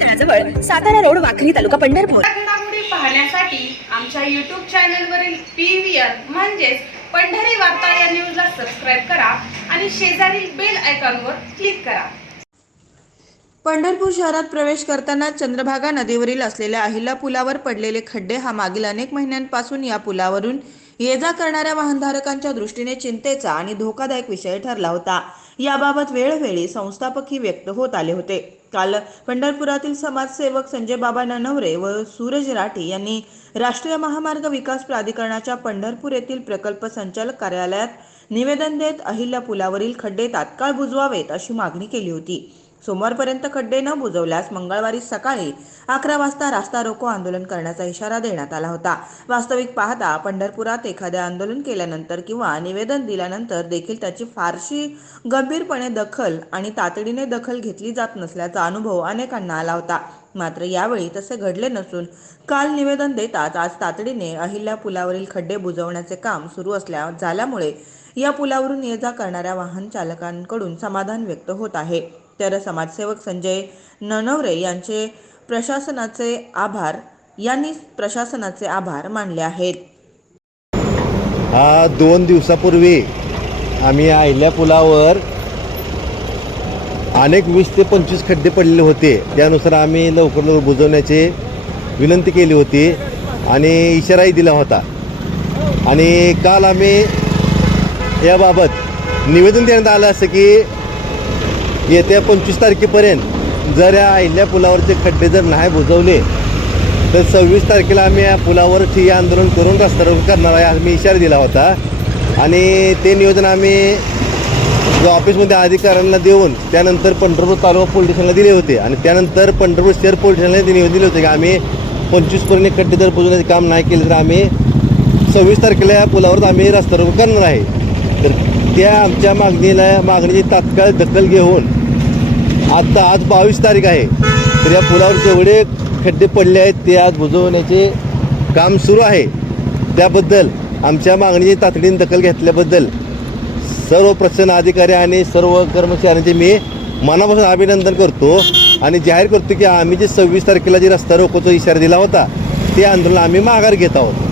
तळाजवळ Satara road Wakhari taluka Pandharpur. पाहण्यासाठी आमच्या YouTube चॅनलवरील पी व्ही आर म्हणजेच पंढरी वार्ता या न्यूजला सबस्क्राईब करा आणि शेजारील बेल आयकॉनवर क्लिक करा. पंढरपूर शहरात प्रवेश करताना चंद्रभागा नदीवरील असलेल्या अहिल्या पुलावर पडलेले खड्डे हा मागील अनेक महिन्यांपासून या पुलावरून ये जा करणाऱ्या वाहनधारकांच्या दृष्टीने चिंतेचा आणि धोकादायक विषय ठरला होता. याबाबत वेळोवेळी संस्थापकही व्यक्त होत आले होते. काल पंढरपुरातील समाजसेवक संजय बाबा ननवरे व सूरज राठी यांनी राष्ट्रीय महामार्ग विकास प्राधिकरणाच्या पंढरपूर येथील प्रकल्प संचालक कार्यालयात निवेदन देत अहिल्या पुलावरील खड्डे तात्काळ बुजवावेत अशी मागणी केली होती. सोमवारपर्यंत खड्डे न बुजवल्यास मंगळवारी सकाळी अकरा वाजता रास्ता रोको आंदोलन करण्याचा इशारा देण्यात आला होता. वास्तविक पाहता पंढरपुरात एखाद्या आंदोलन केल्यानंतर किंवा निवेदन दिल्यानंतर देखील त्याची फारशी गंभीरपणे दखल आणि तातडीने दखल घेतली जात नसल्याचा अनुभव अनेकांना आला होता. मात्र यावेळी तसे घडले नसून काल निवेदन देताच आज तातडीने अहिल्या पुलावरील खड्डे बुजवण्याचे काम सुरू असल्या झाल्यामुळे या पुलावरून ये जा करणाऱ्या वाहन चालकांकडून समाधान व्यक्त होत आहे. तर समाजसेवक संजय ननवरे यांचे प्रशासनाचे आभार यांनी प्रशासनाचे आभार मानले आहेत. हा दोन दिवसापूर्वी आम्ही आहिल्या पुलावर अनेक वीस ते पंचवीस खड्डे पडलेले होते. त्यानुसार आम्ही लवकर लवकर बुजवण्याची विनंती केली होती आणि इशाराही दिला होता. आणि काल आम्ही याबाबत निवेदन देण्यात आलं असं की येत्या पंचवीस तारखेपर्यंत जर या अहिल्या पुलावरचे खड्डे जर नाही बुजवले तर सव्वीस तारखेला आम्ही या पुलावर ठिय्या आंदोलन करून रस्ता रोको करणार आहे आम्ही इशारा दिला होता. आणि ते नियोजन आम्ही जो ऑफिसमध्ये अधिकाऱ्यांना देऊन त्यानंतर पंढरपूर तालुका पोलीस स्टेशनला दिले होते. आणि त्यानंतर पंढरपूर शहर पोलीस स्टेशनला ते निवेदन दिले होते की आम्ही पंचवीसपर्यंत खड्डे जर बुजवण्याचे काम नाही केले तर आम्ही सव्वीस तारखेला या पुलावर आम्ही रस्ता रोको करणार आहे. तर त्या आमच्या मागणीला मागणीची तात्काळ दखल घेऊन आत्ता आज बावीस तारीख आहे. तर या पुलावर जेवढे खड्डे पडले आहेत ते आज बुजवण्याचे काम सुरू आहे. त्याबद्दल आमच्या मागणीची तातडीने दखल घेतल्याबद्दल सर्व प्रसन्न अधिकारी आणि सर्व कर्मचाऱ्यांचे मी मनापासून अभिनंदन करतो आणि जाहीर करतो की आम्ही जे सव्वीस तारखेला जे रस्ता रोकोचा इशारा दिला होता ते आंदोलन आम्ही माघार घेत आहोत.